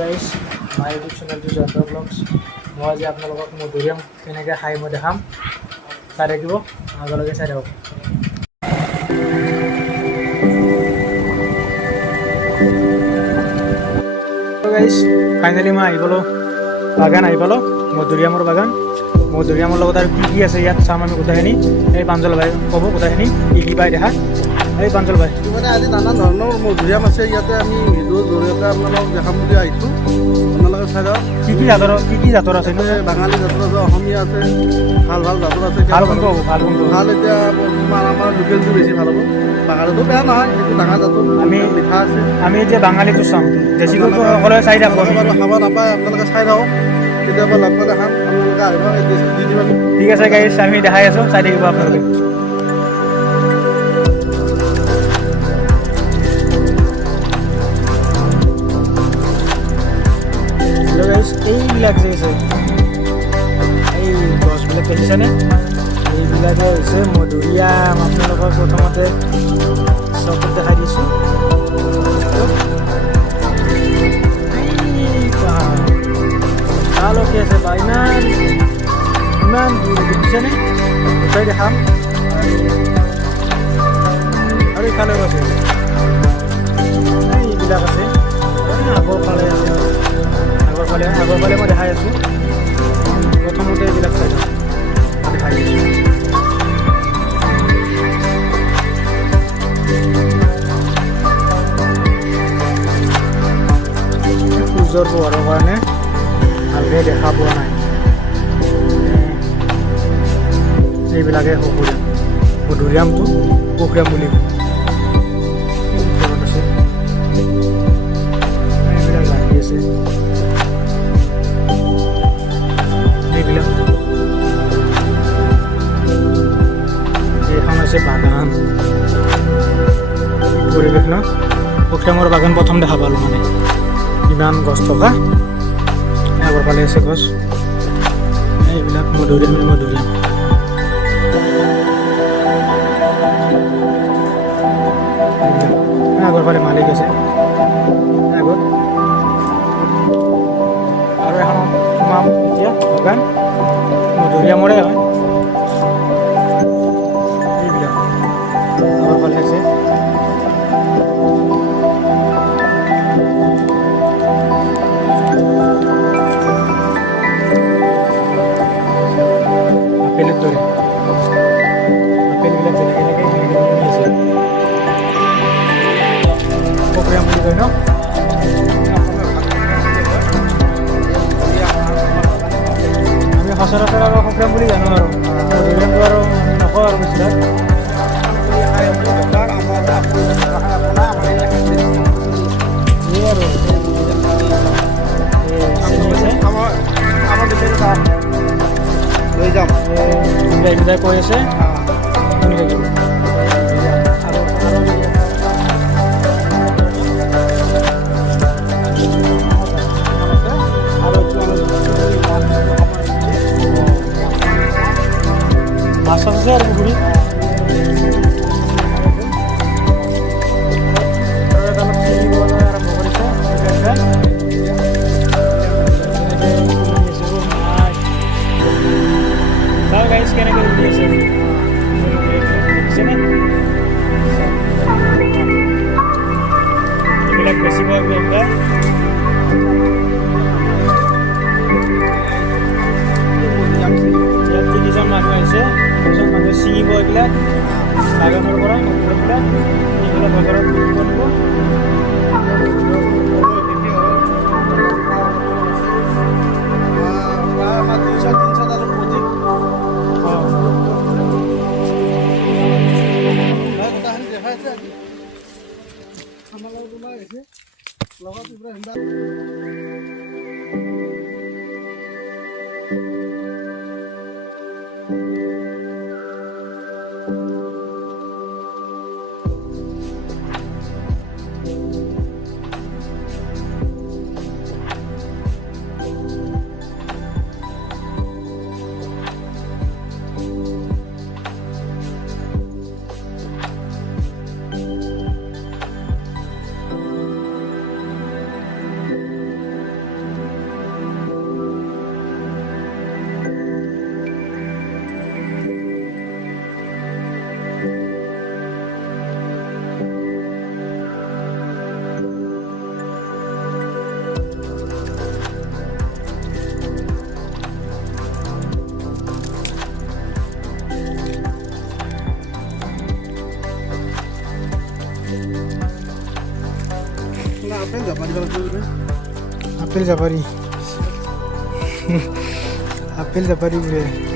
Guys my YouTube চেনেলটো Jayanta blogs. মই আজি আপোনালোকক মধুৰিআম কেনেকৈ খাই মই দেখাম, চাই থাকিব, আগলৈকে চাই থাকক। গাইজ ফাইনেলি মই আহি পালোঁ, বাগান আহি পালোঁ, মধুৰিআমৰ বাগান। মধুৰিআমৰ লগত আৰু কি আছে ইয়াত চাম আমি গোটেইখিনি। এই প্ৰাঞ্জল ভাই ক'ব গোটেইখিনি কি পায় দেখা। এই প্ৰাঞ্জল ভাই, মানে আজি নানা ধৰণৰ মধুৰিআম আছে ইয়াতে, আমি ভিডিঅ'ৰ জৰিয়তে আপোনালোকক দেখাম বুলি আহিছোঁ। আপোনালোকে চাই যাওক কি জাতৰ আছে? বাঙালী জাতৰ আছে, অসমীয়া আছে, ভাল ভাল জাতৰ আছে। ভাল কোনটো হ'ব? ভাল এতিয়া বৰ্তমান আমাৰ লোকেলটো বেছি ভাল হ'ব। বাঙালীটো বেয়া নহয়, সেইটো ডাঙৰ জাতৰ, মিঠা আছে। আমি এতিয়া বাঙালীটো চাম, দেশীটো সকলোৱে চাই থাকোঁ। বাৰু খাব নাপায়, আপোনালোকে চাই থাকক, কেতিয়াবা লগ পাই দেখাম, আপোনালোকে আহিব, দি দিব। ঠিক আছে গাইজ, আমি দেখাই আছোঁ, চাই থাকিব আপোনালোকে। এইবিলাক যে আছে, এই গছবিলাক দেখিছেনে? এইবিলাকে হৈছে মধুৰিআম। আপোনালোকক প্ৰথমতে চকুত দেখাই দিছোঁ। ভালকে আছে বা ইমান দূৰ দেখিছেনে? গোটেই দেখাম আৰু ইফালেও আছে, এইবিলাক আছে, আগৰ ফালে আছে, আগৰ ফালে মই দেখাই আছোঁ। প্ৰথমতে এইবিলাক চাই দেখাই আছোঁ। সূৰ্যৰ পোহৰৰ কাৰণে ভালকৈ দেখা পোৱা নাই। এইবিলাকে মধুৰিআমটো পখৰিয়াম বুলি কয়। এইবিলাক লাগি আছে, এইবিলাক এইখন হৈছে বাগান। পৰিৱেশ ন, পখৰিয়ামৰ বাগান প্ৰথম দেখা পালোঁ, মানে ইমান গছ থকা। আগৰ ফালে আছে গছ, এইবিলাক মধুৰিআম। আগৰ ফালে মালিক আছে আগত, আৰু এখন সোমাম এতিয়া বাগান মধুৰিআমৰে হয়। এইবিলাক আগৰ ফালে আছে, আপেলৰ দৰে। আপেলবিলাক যেনেকৈ আছে পখৰিয়াম বুলি কয় ন? আমি সচৰাচৰ আৰু পখৰিয়াম বুলি জানো, আৰু মধুৰিআমটো আৰু আমি নকওঁ আৰু বেছিভাগ। এই আৰু লৈ যাম, এইবিলাক কৈ আছে শুনি থাকিব। মাছ আছে আৰু পুখুৰী অলপ চিঙিবলৈ আৰম্ভ কৰিছে। চাওঁ গাইজ কেনেকৈ উৰি আছে, দেখিছেনে? এইবিলাক বেছিব এইবিলাক। ইয়াত তিনিজন মানুহ আহিছে, তিনিজন মানুহে ছিঙিব এইবিলাক বাগানৰ পৰা মধুৰিআমবিলাক, এইবিলাক বজাৰত বিক্ৰী কৰিব। আপেল জাপানি কালাৰ কৰবে আপেল জাপাৰি আপেল জাপাৰি ঘুৰে